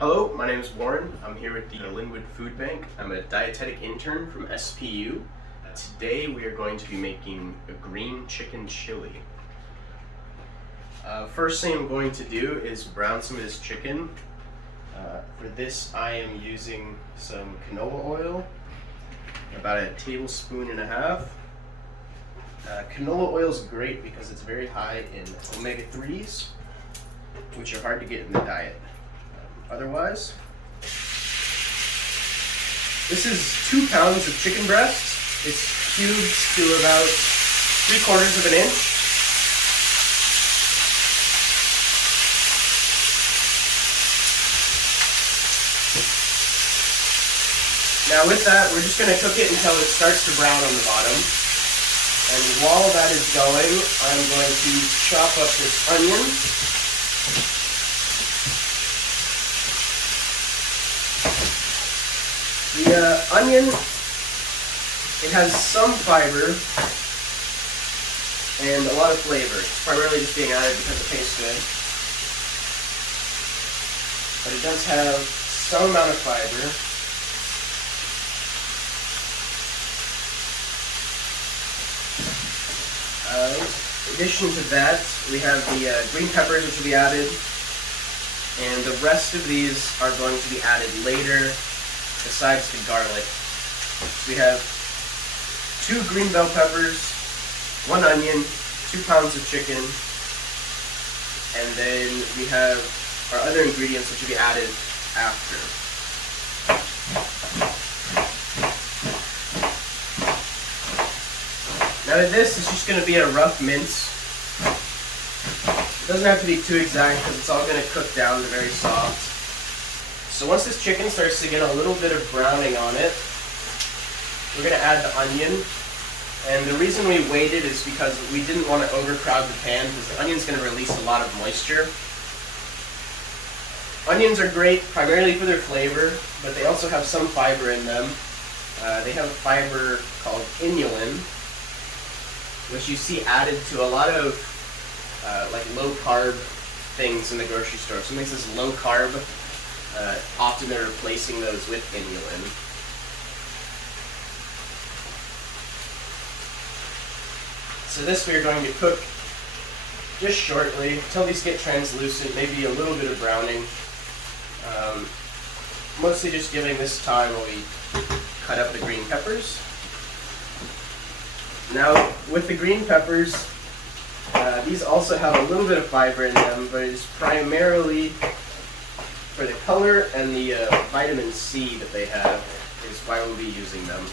Hello, my name is Warren. I'm here with the Lynnwood Food Bank. I'm a dietetic intern from SPU. Today we are going to be making a green chicken chili. First thing I'm going to do is brown some of this chicken. For this I am using some canola oil, about 1.5 tablespoons. Canola oil is great because it's very high in omega-3s, which are hard to get in the diet. Otherwise, this is 2 pounds of chicken breast. It's cubed to about 3/4 of an inch. Now with that, we're just going to cook it until it starts to brown on the bottom. And while that is going, I'm going to chop up this onion. The onion, it has some fiber and a lot of flavor. It's primarily just being added because it tastes good. But it does have some amount of fiber. In addition to that, we have the green peppers, which will be added. And the rest of these are going to be added later, besides the garlic. So we have 2 green bell peppers, 1 onion, 2 pounds of chicken, and then we have our other ingredients which will be added after. Now this is just going to be a rough mince. It doesn't have to be too exact because it's all going to cook down to very soft. So once this chicken starts to get a little bit of browning on it, we're going to add the onion. And the reason we waited is because we didn't want to overcrowd the pan because the onion's going to release a lot of moisture. Onions are great primarily for their flavor, but they also have some fiber in them. They have a fiber called inulin, which you see added to a lot of like low-carb things in the grocery store. Something that says low-carb. Often they're replacing those with inulin. So this we are going to cook just shortly until these get translucent, maybe a little bit of browning. Mostly just giving this time while we cut up the green peppers. Now with the green peppers, these also have a little bit of fiber in them, but it's primarily for the color and the vitamin C that they have is why we'll be using them.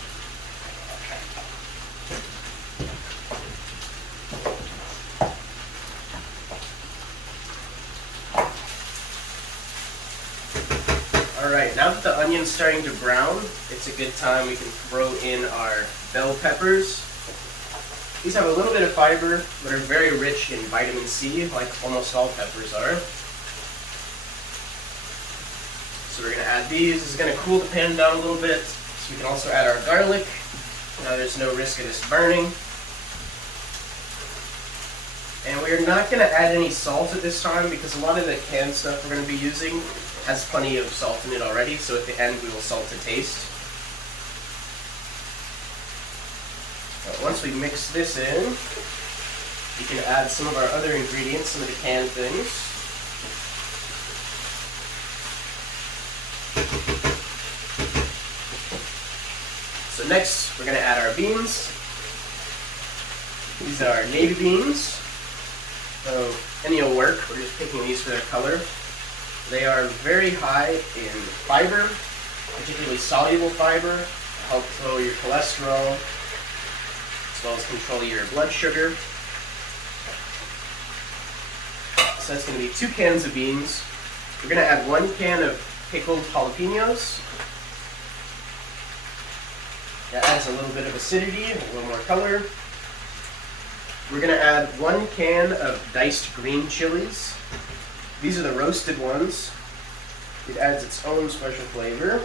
Alright, now that the onion's starting to brown, it's a good time we can throw in our bell peppers. These have a little bit of fiber, but are very rich in vitamin C, like almost all peppers are. So we're going to add these. This is going to cool the pan down a little bit. So we can also add our garlic. Now there's no risk of this burning. And we're not going to add any salt at this time because a lot of the canned stuff we're going to be using has plenty of salt in it already. So at the end we will salt to taste. But once we mix this in, we can add some of our other ingredients, some of the canned things. So next, we're going to add our beans. These are navy beans. So any will work. We're just picking these for their color. They are very high in fiber, particularly soluble fiber, to help lower your cholesterol, as well as control your blood sugar. So that's going to be 2 cans of beans. We're going to add 1 can of pickled jalapenos. That adds a little bit of acidity, a little more color. We're going to add 1 can of diced green chilies. These are the roasted ones. It adds its own special flavor.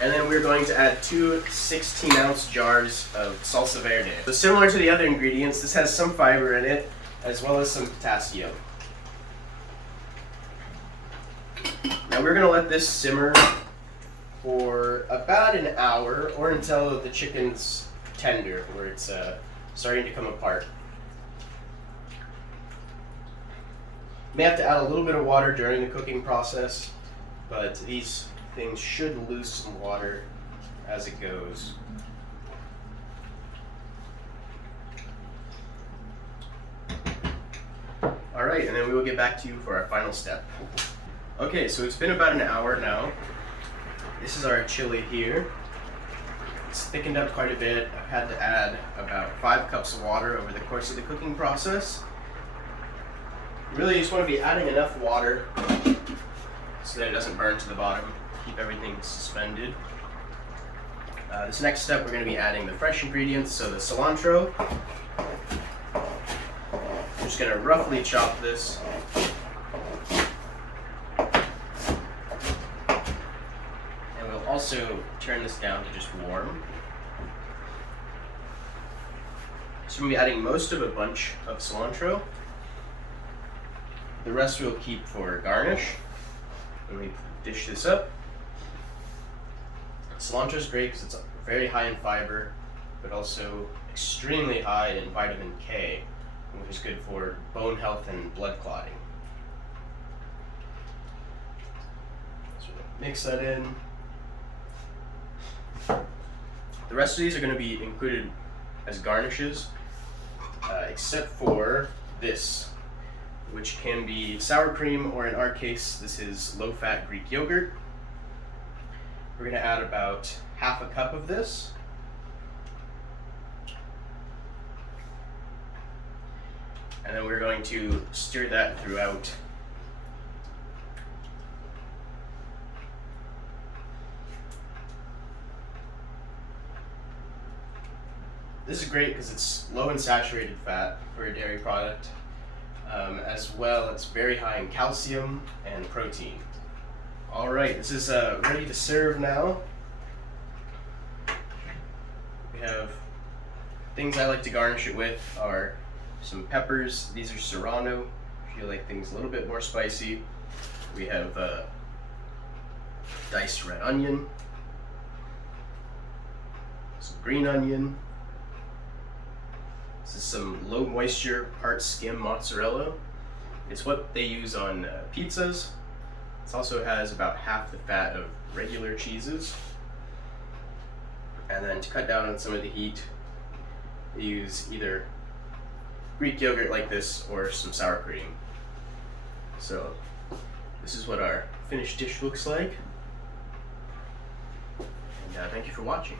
And then we're going to add 2 16-ounce jars of salsa verde. So similar to the other ingredients, this has some fiber in it, as well as some potassium. Now we're going to let this simmer for about an hour, or until the chicken's tender, where it's starting to come apart. You may have to add a little bit of water during the cooking process, but these things should lose some water as it goes. Alright, and then we will get back to you for our final step. Okay, so it's been about an hour now. This is our chili here. It's thickened up quite a bit. I've had to add about 5 cups of water over the course of the cooking process. Really, you just want to be adding enough water so that it doesn't burn to the bottom. Keep everything suspended. This next step, we're going to be adding the fresh ingredients, so the cilantro. I'm just going to roughly chop this. And we'll also turn this down to just warm. So we'll be adding most of a bunch of cilantro. The rest we'll keep for garnish. When we dish this up. Cilantro is great because it's very high in fiber, but also extremely high in vitamin K, which is good for bone health and blood clotting. So mix that in. The rest of these are going to be included as garnishes, except for this, which can be sour cream, or in our case, this is low-fat Greek yogurt. We're going to add about half a cup of this. And then we're going to stir that throughout. This is great because it's low in saturated fat for a dairy product. As well, it's very high in calcium and protein. All right, this is ready to serve now. We have things I like to garnish it with are some peppers. These are serrano. If you like things a little bit more spicy. We have diced red onion, some green onion. This is some low moisture part skim mozzarella. It's what they use on pizzas. It also has about half the fat of regular cheeses. And then to cut down on some of the heat, they use either Greek yogurt like this or some sour cream. So this is what our finished dish looks like. And thank you for watching.